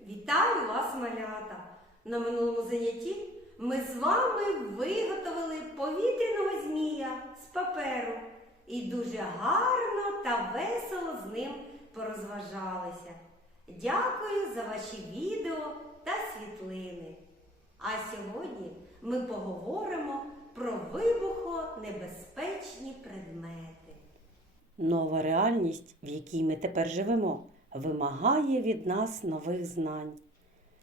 Вітаю вас, малята! На минулому занятті ми з вами виготовили повітряного змія з паперу і дуже гарно та весело з ним порозважалися. Дякую за ваші відео та світлини. А сьогодні ми поговоримо про вибухонебезпечні предмети. Нова реальність, в якій ми тепер живемо, вимагає від нас нових знань.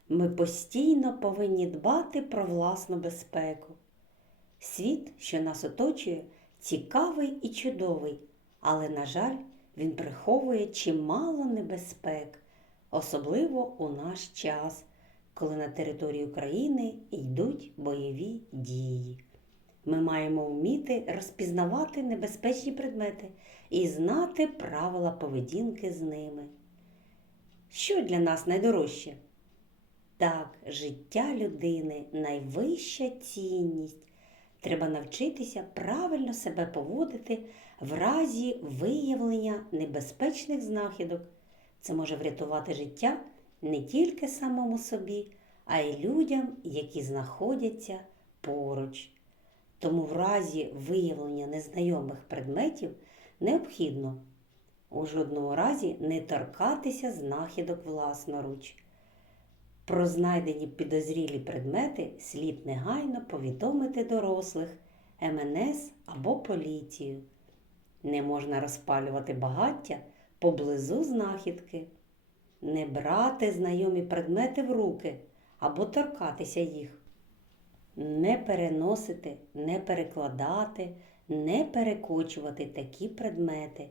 Ми постійно повинні дбати про власну безпеку. Світ, що нас оточує, цікавий і чудовий, але, на жаль, він приховує чимало небезпек, особливо у наш час, коли на території України йдуть бойові дії. Ми маємо вміти розпізнавати небезпечні предмети і знати правила поведінки з ними. Що для нас найдорожче? Так, життя людини найвища цінність. Треба навчитися правильно себе поводити в разі виявлення небезпечних знахідок. Це може врятувати життя не тільки самому собі, а й людям, які знаходяться поруч. Тому в разі виявлення незнайомих предметів необхідно у жодному разі не торкатися знахідок власноруч. Про знайдені підозрілі предмети слід негайно повідомити дорослих, МНС або поліцію. Не можна розпалювати багаття поблизу знахідки, не брати знайомі предмети в руки або торкатися їх не переносити, не перекладати, не перекочувати такі предмети,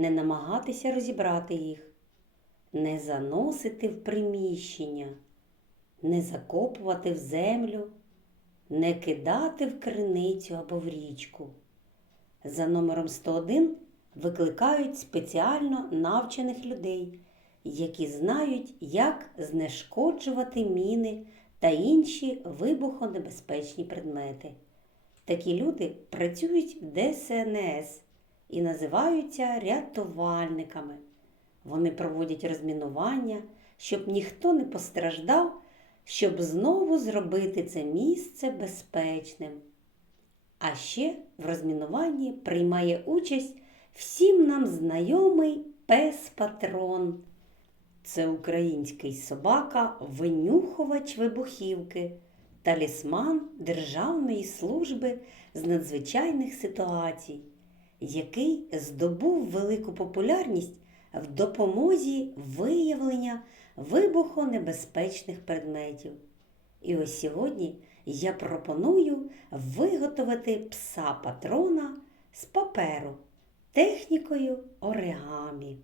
не намагатися розібрати їх, не заносити в приміщення, не закопувати в землю, не кидати в криницю або в річку. За номером 101 викликають спеціально навчених людей, які знають, як знешкоджувати міни та інші вибухонебезпечні предмети. Такі люди працюють в ДСНС і називаються рятувальниками. Вони проводять розмінування, щоб ніхто не постраждав, щоб знову зробити це місце безпечним. А ще в розмінуванні приймає участь всім нам знайомий пес-патрон. Це український собака, винюхувач вибухівки, талісман Державної служби з надзвичайних ситуацій, який здобув велику популярність в допомозі виявлення вибухонебезпечних предметів. І ось сьогодні я пропоную виготовити пса патрона з паперу технікою оригамі.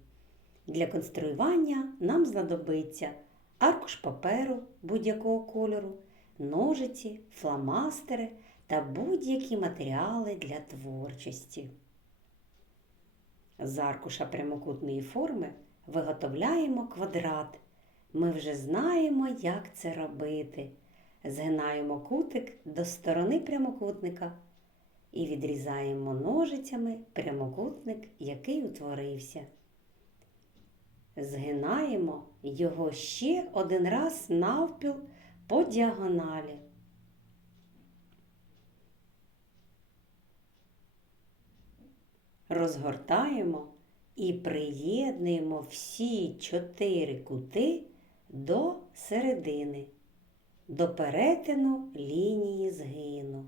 Для конструювання нам знадобиться аркуш паперу будь-якого кольору, ножиці, фломастери та будь-які матеріали для творчості. З аркуша прямокутної форми виготовляємо квадрат. Ми вже знаємо, як це робити. Згинаємо кутик до сторони прямокутника і відрізаємо ножицями прямокутник, який утворився згинаємо його ще один раз навпіл по діагоналі. Розгортаємо і приєднуємо всі чотири кути до середини, до перетину лінії згину.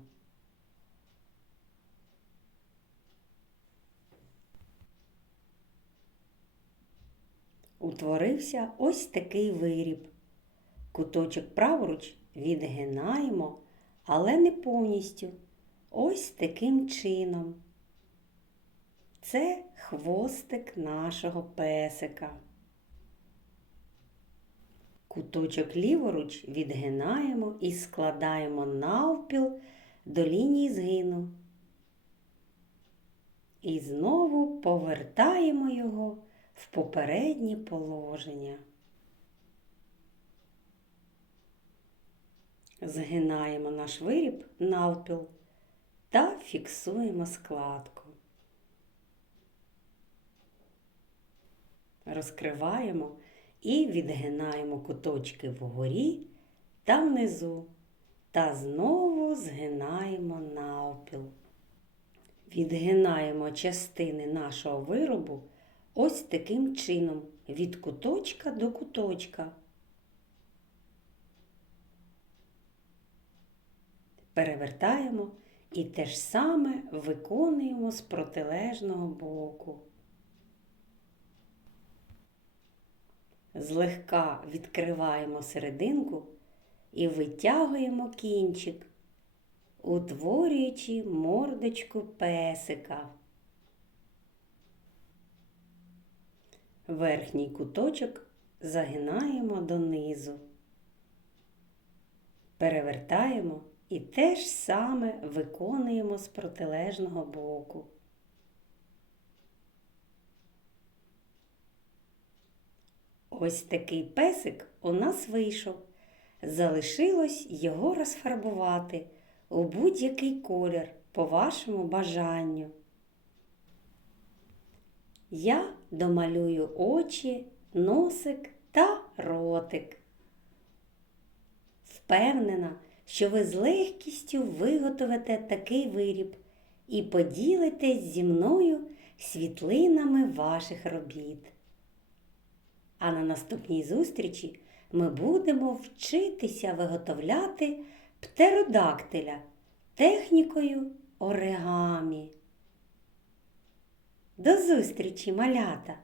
утворився ось такий виріб. Куточок праворуч відгинаємо, але не повністю. Ось таким чином. Це хвостик нашого песика. Куточок ліворуч відгинаємо і складаємо навпіл до лінії згину. І знову повертаємо його в попереднє положення. Згинаємо наш виріб навпіл та фіксуємо складку. Розкриваємо і відгинаємо куточки вгорі та внизу. Та знову згинаємо навпіл. Відгинаємо частини нашого виробу ось таким чином від куточка до куточка. Перевертаємо і те ж саме виконуємо з протилежного боку. Злегка відкриваємо серединку і витягуємо кінчик, утворюючи мордочку песика. Верхній куточок загинаємо донизу. Перевертаємо і те ж саме виконуємо з протилежного боку. Ось такий песик у нас вийшов. Залишилось його розфарбувати у будь-який колір по вашому бажанню. Я домалюю очі, носик та ротик. Впевнена, що ви з легкістю виготовите такий виріб і поділитесь зі мною світлинами ваших робіт. А на наступній зустрічі ми будемо вчитися виготовляти птеродактиля технікою оригамі. До зустрічі, малята!